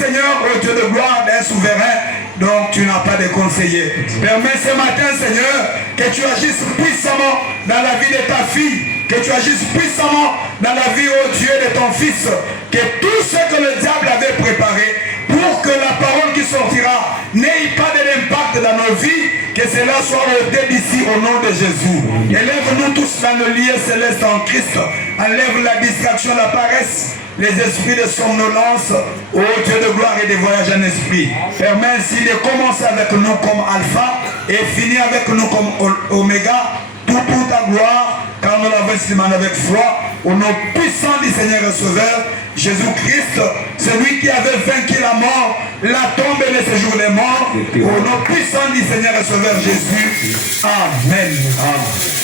Seigneur, ô Dieu de gloire, d'un souverain, donc tu n'as pas de conseiller. Permets ce matin, Seigneur, que tu agisses puissamment dans la vie de ta fille, que tu agisses puissamment dans la vie, ô Dieu, de ton fils, que tout ce que le diable avait préparé pour que la parole qui sortira n'ait pas de l'impact dans nos vies, que cela soit ôté d'ici au nom de Jésus. Élève-nous tous dans le lieu céleste en Christ. Enlève la distraction, la paresse, les esprits de somnolence, ô Dieu de gloire et de voyage en esprit. Permets ainsi de commencer avec nous comme alpha et finir avec nous comme oméga, tout pour ta gloire, car nous l'avons demandé avec foi, au nom puissant du Seigneur et Sauveur, Jésus-Christ, celui qui avait vaincu la mort, la tombe et le séjour des morts, au nom puissant du Seigneur et Sauveur Jésus. Amen.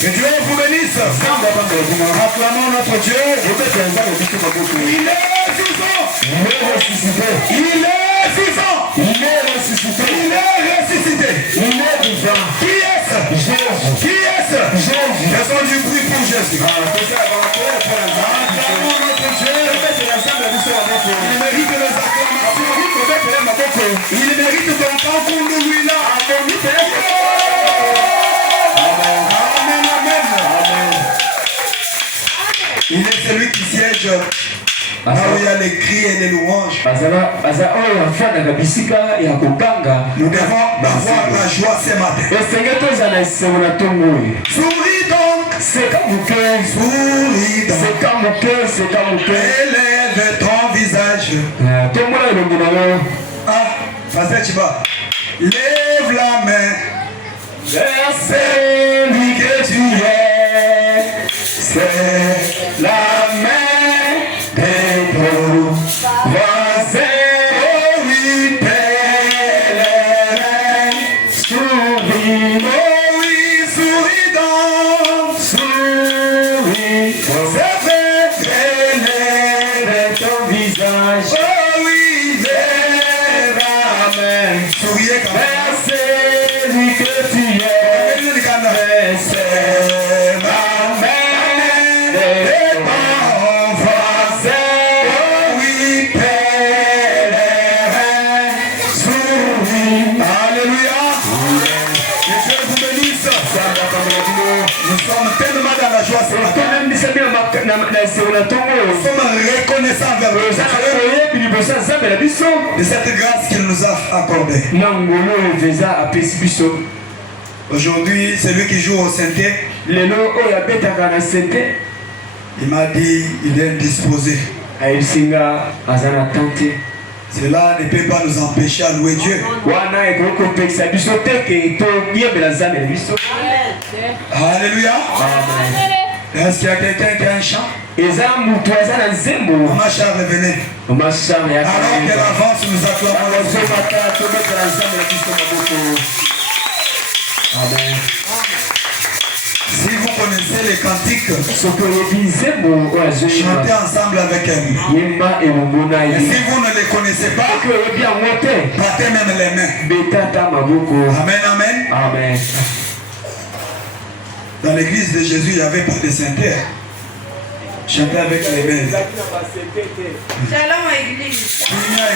Que Dieu vous bénisse. Acclamons notre Dieu. Il est vivant. Il est ressuscité. Il est vivant. Il est ressuscité. Il est ressuscité. Il est vivant. Qui est-ce? Jésus. Qui est-ce? Jésus. Faisons du bruit pour Jésus. Acclamons notre Dieu. Il mérite les acclamations. Il mérite ton temps pour nous là. Amen, amen. Il est celui qui siège là où il y a les cris et les louanges. Nous devons avoir la joie ce matin. Souris donc. C'est comme mon cœur. Souris donc. C'est comme mon cœur. C'est comme mon cœur. Élève ton visage. Pasteur Chiba. Lève la main. Vers celui que tu es. C'est la main des pauvres. Voici, oh oui, pèlerin. Souris, oh oui, souris donc. Souris, c'est vrai, élève ton visage. Oh oui, lève la main. Souriez quand même. Vers celui que tu es. C'est la main. Nous sommes tellement dans la joie ce matin. Nous sommes reconnaissants vers le Dieu de cette grâce qu'il nous a accordée. Aujourd'hui, celui qui joue au synthé, il m'a dit il est indisposé. Cela ne peut pas nous empêcher à louer Dieu. Alléluia. Est-ce qu'il y a quelqu'un qui a un chant? Maman Charles, venez. Alors qu'elle avance, nous acclamons le Amen. Si vous connaissez les cantiques, chantez ensemble avec elle. Et si vous ne les connaissez pas, battez même les mains. Amen, amen. Amen. Dans l'église de Jésus, il n'y avait pas de synthé. Chantez avec les mains. Shalom à l'église. Amen.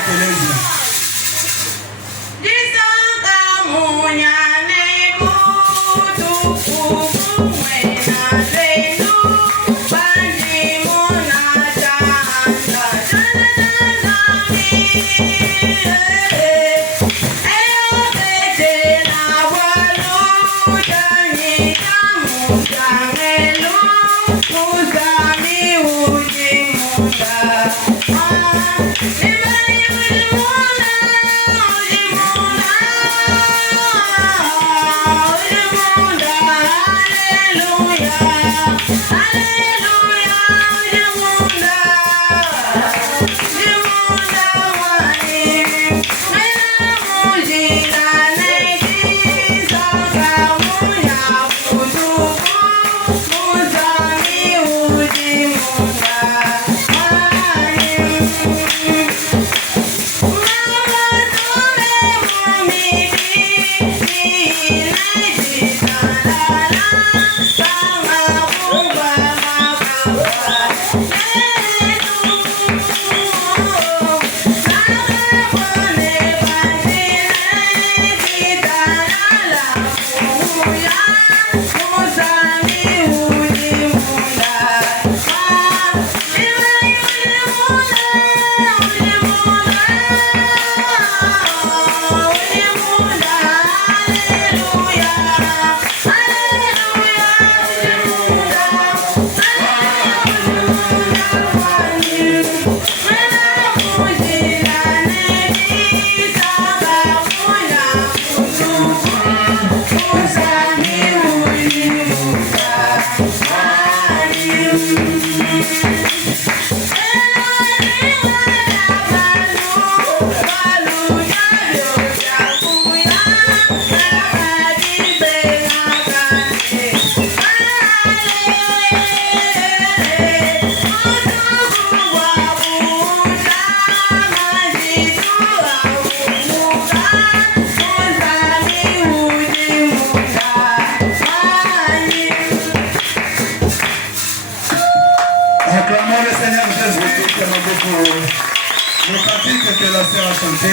Le cantique que la sœur a chanté,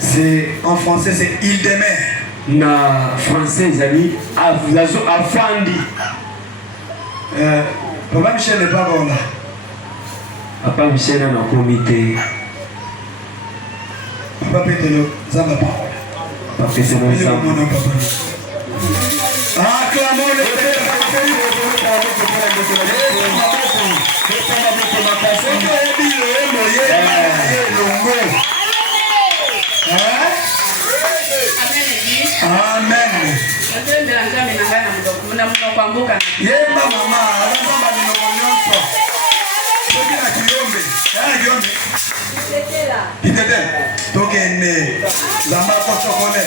c'est en français, c'est Île des Mers. Na français zali afandi. Papa Michel n'est pas bon là. Papa Michel est dans le comité. Papa Pételo, ça va pas. Papa Pételo, ça va pas. Acclamons le Père. Amen. Yemba mama, anasema ninonyonso. Soki na kiombe, yana kiombe. Kitetela. Tokene zamba kochokole.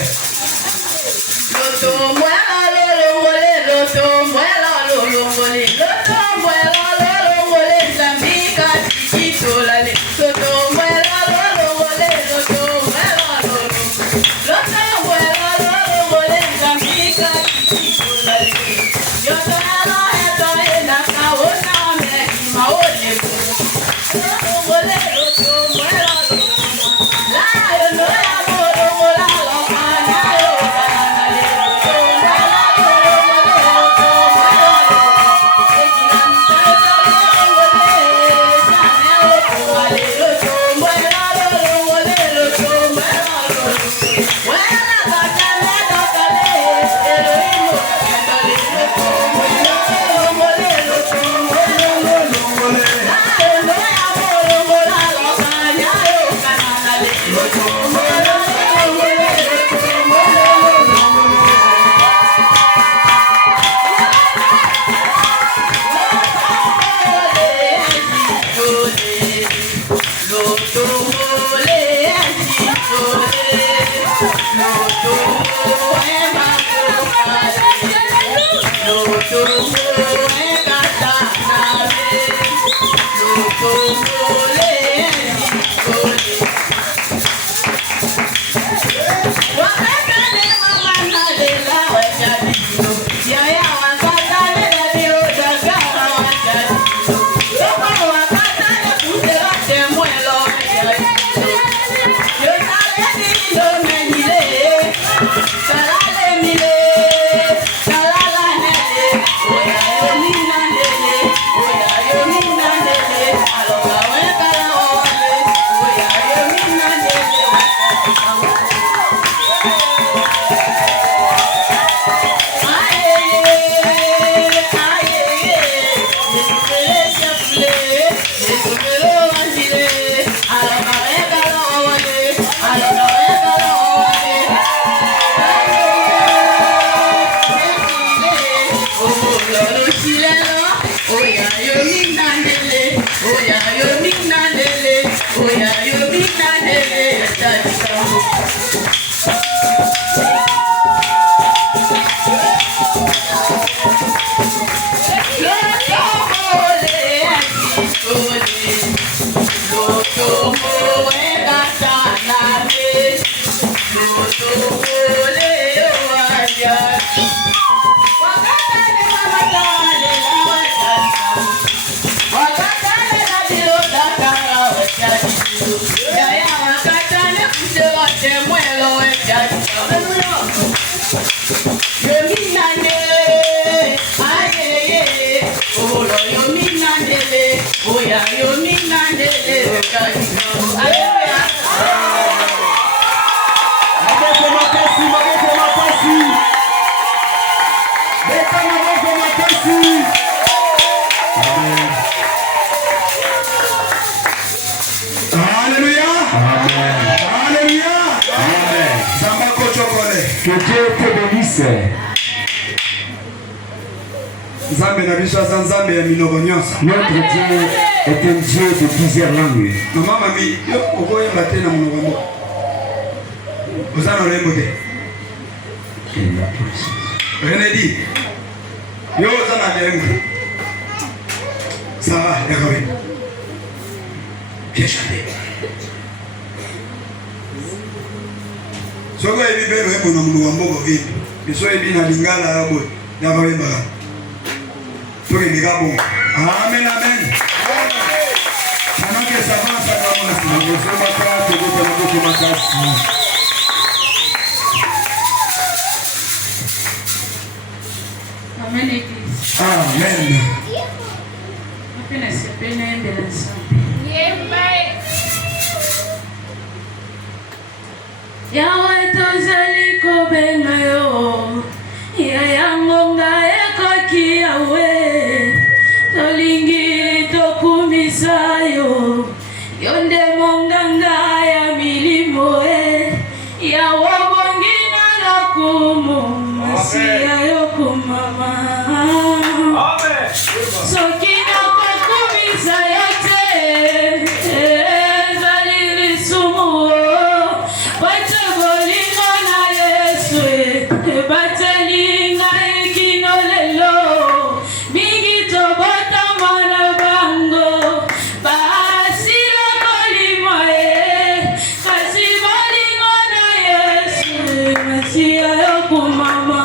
Loto mwela lolongole, loto mwela lolongole, loto mwela lolongole, zambika tikitolale. Loto mwela lolongole, loto mwela lolongole, loto mwela lolongole, zambika tikitolale. Yoto alo eto ena kaona me maone mo. Lolongole, loto mwela lolongole, la yono ya lolongola lokanya yo kanale. Que Dieu te bénisse. Notre Dieu est un Dieu de plusieurs langues. Ça va, d'accord. Viens chanter. Soko ebi bero ebo na mulu wa mbogo vipi. Biso ebi na lingala yabo ya kawemba. Toke mikabo. Amen, amen. Amen, Église. Amen. Yawe tozali kobenga yo, ya yangonga ekoki yawe, tolingi tokumisa yo, yo nde monganga ya milimo ya wabongina na kumu, masiya yo kumama. Soki na kokumisa yo te, ezali lisumu bacha bolingo na Yesu, batelinga ikino lelo, mingi tobota mwana bango, basila kolimo kasi bolingo na Yesu, masiya yo kumama.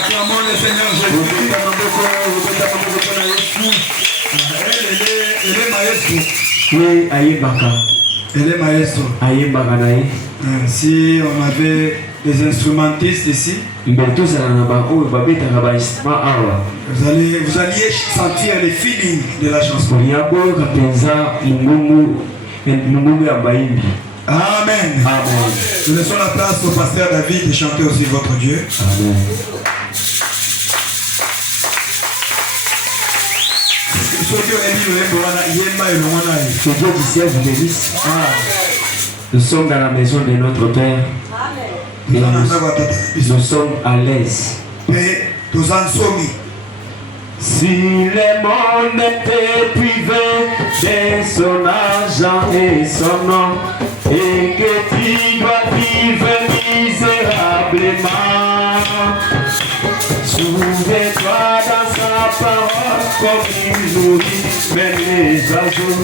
Acclamons le Seigneur Jésus. Elle est maestro. Si on avait des instrumentistes ici, vous alliez sentir le feeling de la chanson. Amen. Amen. Nous laissons la place au pasteur David de chanter aussi votre Dieu. Amen. Que Dieu du ciel vous bénisse. Nous sommes dans la maison de notre Père. Et nous sommes à l'aise. Si le monde était privé de son argent et son nom, et que tu dois vivre misérablement, souviens-toi dans sa parole comme il nourrit même les oiseaux.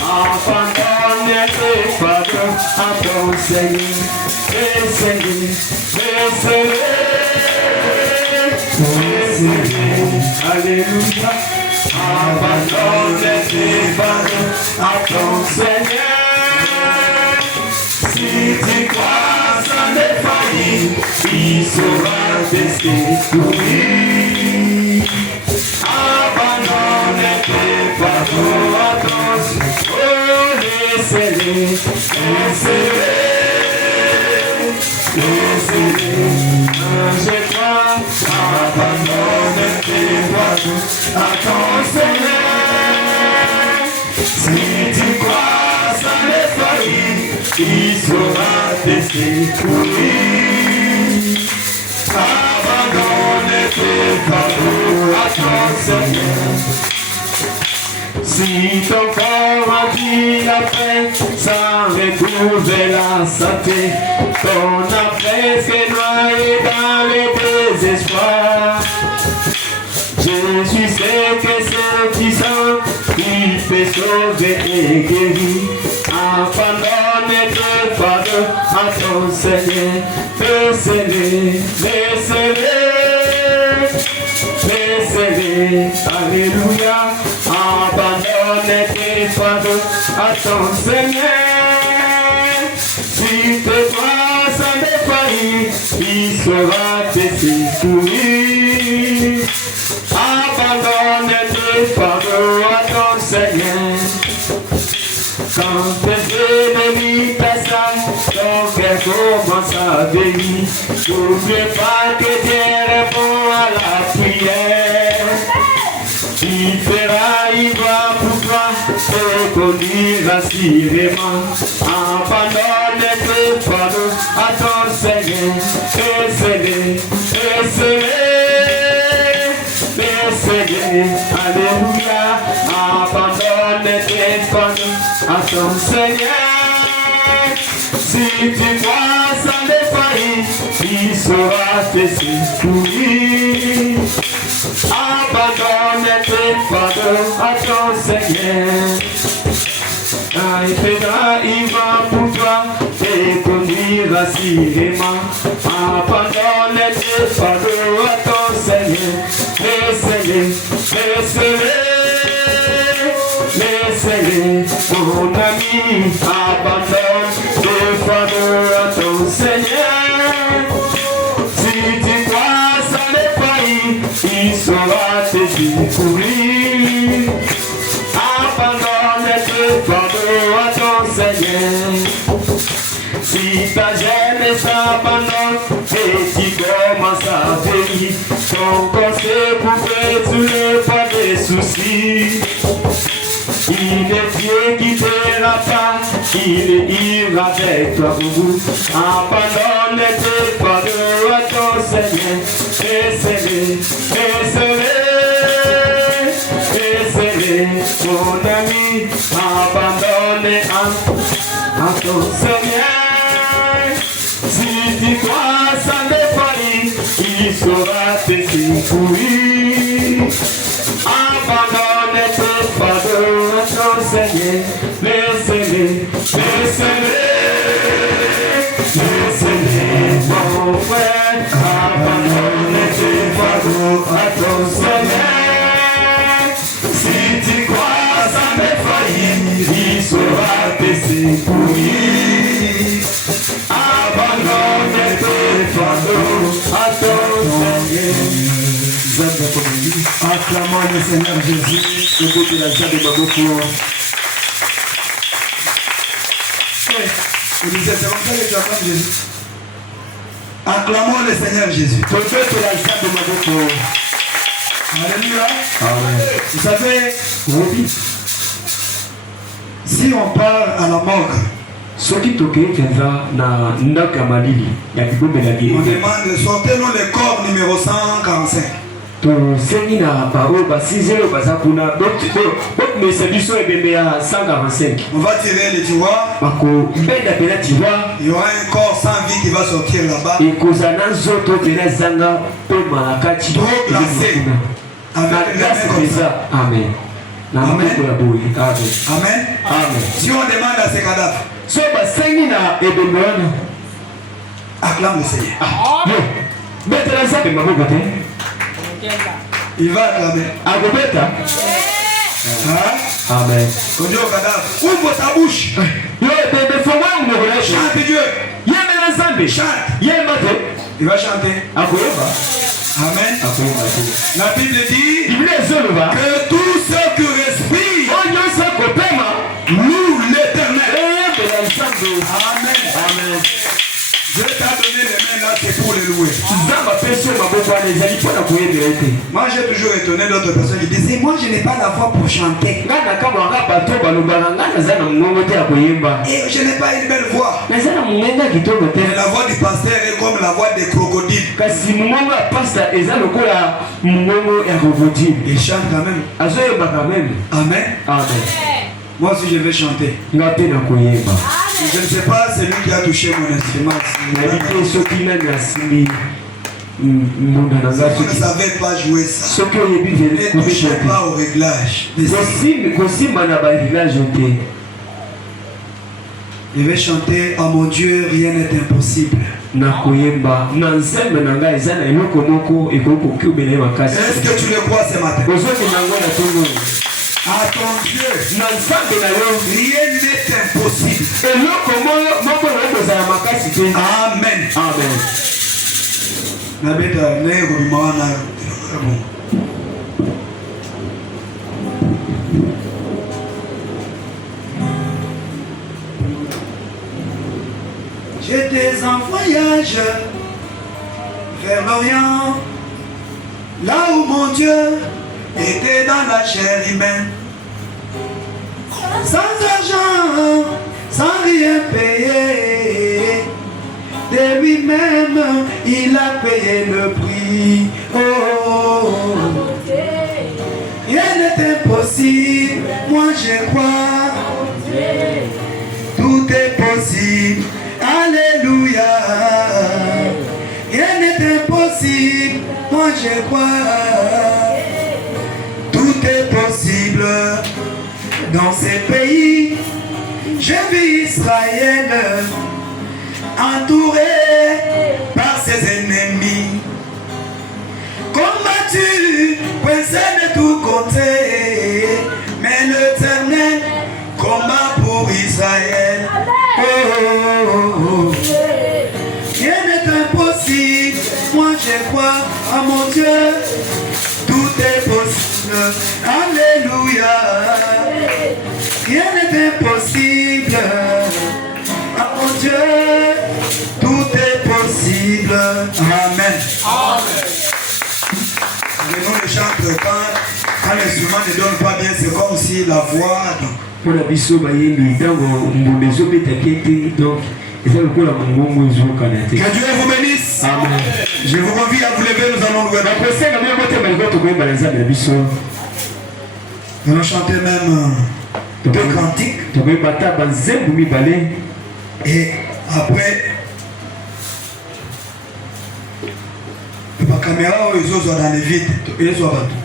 Abandonne tes fardeaux à ton Seigneur, et Seigneur, et Seigneur. laisse-les, alléluia. Abandonne tes fardeaux à ton Seigneur. Si tu crois sans défaillir, il saura te secourir. Abandonne tes fardeaux à ton Seigneur. Oh, laissez-les, laissez-les. Je crois, abandonne tes fardeaux à ton Seigneur. Si tu crois sans défaillir, il saura te secourir. Abandonne tes fardeaux à ton Seigneur. Si ton corps a dit la paix, sans retrouver la santé, ton a presque noyé dans le désespoir. Jésus sait que c'est puissant, il peut sauver et guérir. Abandonne tes fardeaux à ton Seigneur, laissez-les, laissez-les, laissez-les, alléluia. Abandonne tes fardeaux à ton Seigneur. Si tes bras sans défaillir, il saura te secourir. Abandonne tes fardeaux à ton Seigneur. Quand tes ennemis t'assaillent, ton cœur commence à vieillir. N'oublie pas que Dieu répond à la prière. Il fera, il va pour toi, te conduire assurément. Abandonne tes fardeaux à ton Seigneur. Laissez-les, laissez-les, laissez-les, alléluia. Abandonne tes fardeaux à ton Seigneur. Si tu crois sans défaillir, il saura te secourir. Abandonne tes fardeaux à ton Seigneur. Il fera, il va pour toi, te conduire assurément. Abandonne tes fardeaux à ton Seigneur. Laissez-les, laissez-les, laissez-les, mon ami. Abandonne tes fardeaux à ton Seigneur. Si tu crois sans défaillir, il saura te secourir. Abandonne tes fardeaux à ton Seigneur. Si ta jeunesse s'abandonne et tu commences à vieillir, ton conseil pour que tu n'aies pas de soucis. Il est Dieu qui ne t'aidera pas, il ira avec toi au bout. Abandonne tes fardeaux à ton Seigneur. Laissez-les, laissez-les, laissez-les, mon ami. Abandonne à ton Seigneur. Si tu crois sans défaillir, il saura te secourir. Abandonne tes fardeaux à ton Seigneur. Laissez-les, laissez-les, laissez-les, mon frère. Abandonne tes fardeaux à ton Seigneur. Si tu crois sans défaillir, il saura te secourir. Abandonne tes fardeaux à ton Seigneur. Acclamons le Seigneur Jésus. Écoutez la joie de ma bouche. Vous disiez, c'est comme ça que tu acclames Jésus. Acclamons le Seigneur Jésus. Écoutez la joie de ma bouche. Alléluia. Amen. Vous savez, si on part à la morgue, soki tokekenza na ndako ya malili ya kibombelaki on demande sortez-nous le corps numéro 145. tosengi na baoyo basizeli oyo baza kuna botumisa biso ebembe ya 145. On va tirer le tiroir. bakobenda pena tiroir. Il y aura un corps sans vie qui va sortir là-bas. ekozala na nzoto pena ezanga pema na kati trop glacé avec les mains comme ça. Amen. Amen. Amen. Amen. Si on demande à ces cadavres, so basengi na ebembe wana acclame le Seigneur. betela nzambe maboko te. Il va acclamer. Agobeta. Amen. Ouvre ta bouche. Chante Dieu. Chante. Il va chanter. Amen. La Bible dit que tous ceux qui respirent louent l'Éternel. Amen. Dieu t'a donné les mains là, c'est pour les louer. Moi j'ai toujours étonné d'autres personnes qui disent moi je n'ai pas la voix pour chanter. Et je n'ai pas une belle voix. Mais la voix du pasteur est comme la voix des crocodiles. Il chante quand même. Amen. Moi aussi je vais chanter. Je ne sais pas celui qui a touché mon instrument. Vous ne savez pas jouer ça. Ne touchez pas au réglage. Je vais chanter à mon Dieu, rien n'est impossible. Est-ce que tu le crois ce matin? À ton Dieu, rien n'est impossible. Amen. J'étais en voyage vers l'Orient, là où mon Dieu était dans la chair humaine. Sans argent, sans rien payer, de lui-même, il a payé le prix. Oh, rien n'est impossible, moi je crois. Tout est possible, alléluia. Rien n'est impossible, moi je crois. Tout est possible. Dans ces pays, je vis Israël, entouré par ses ennemis. Combattu, pressé de tout côté, mais l'Éternel combat pour Israël. Rien n'est impossible, moi je crois à mon Dieu. Tout est possible, alléluia. Rien n'est impossible, à mon Dieu, tout est possible. Amen. Nous le chantons quand l'instrument ne donne pas bien, c'est comme si la voix. Pour la biso bayeli donc Que Dieu vous bénisse. Amen. Je vous convie à vous lever, nous allons louer. Nous allons chanter même deux cantiques. Et après, la caméra, ils sont dans les vides. Ils sont battus.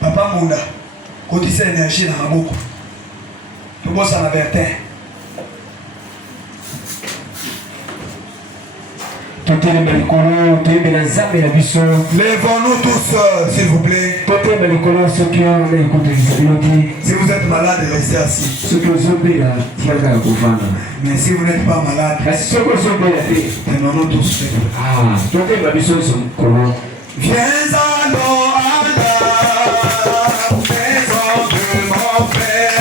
Papa Mouna, quand il s'est énergie dans la boucle, tout le monde s'en avertait. Lèvons-nous tous, s'il vous plaît. Si vous êtes malade, restez assis. Mais si vous n'êtes pas malade, tenons-nous tous. Viens allons à la maison de mon frère,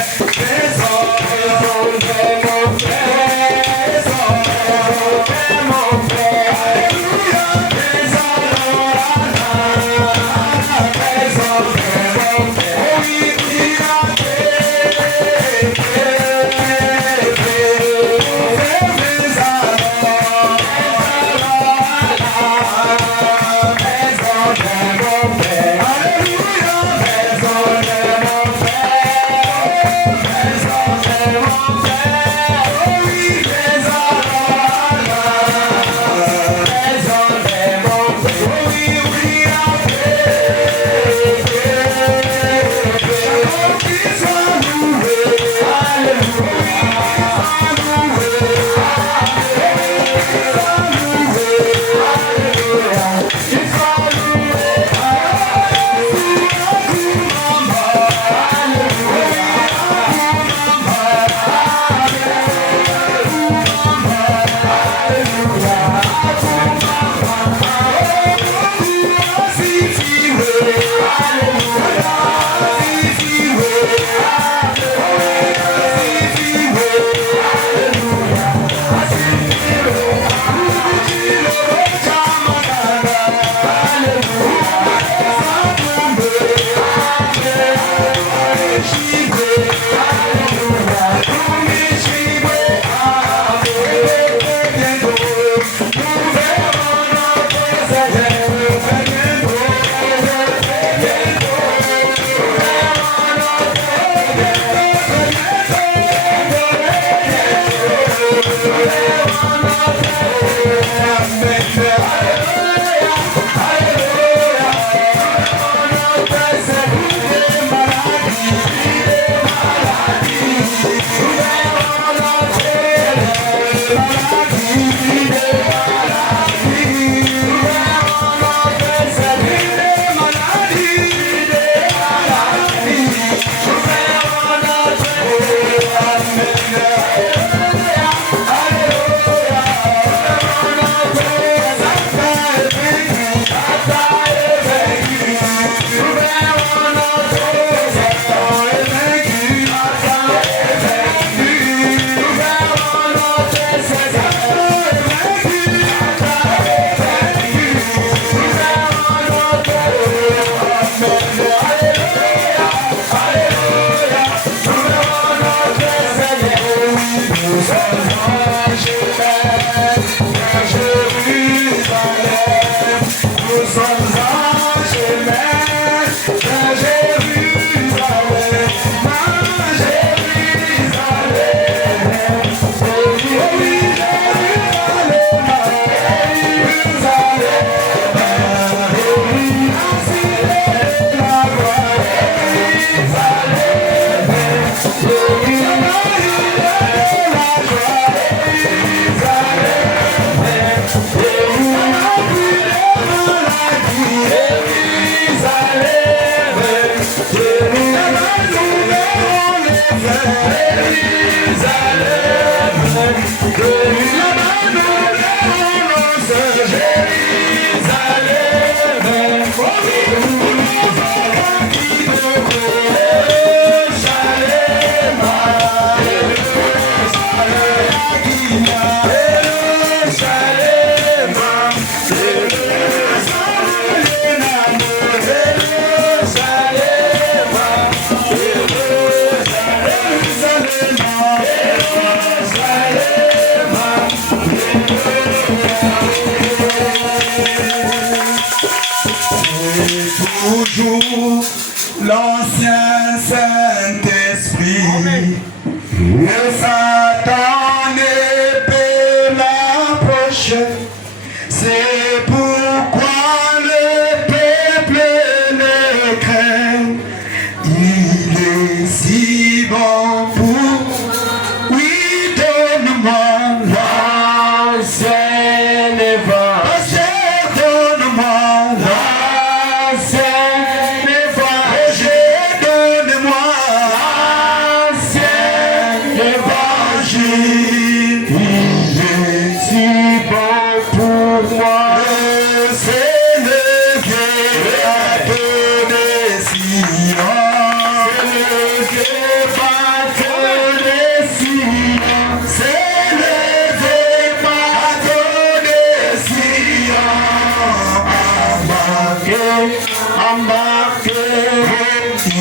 maison de mon frère, maison de mon frère, alléluia, viens allons à la maison de mon frère, oui, il a fait, viens allons à la maison de mon frère. Toujours l'ancien Saint-Esprit, le Satan ne peut l'approcher. C'est pourquoi le peuple le craint. Il est si bon pour. Oui, donne-moi l'ancien évangile. Donne-moi l'ancien évangile. Donne-moi l'ancien évangile. Il est si bon pour moi.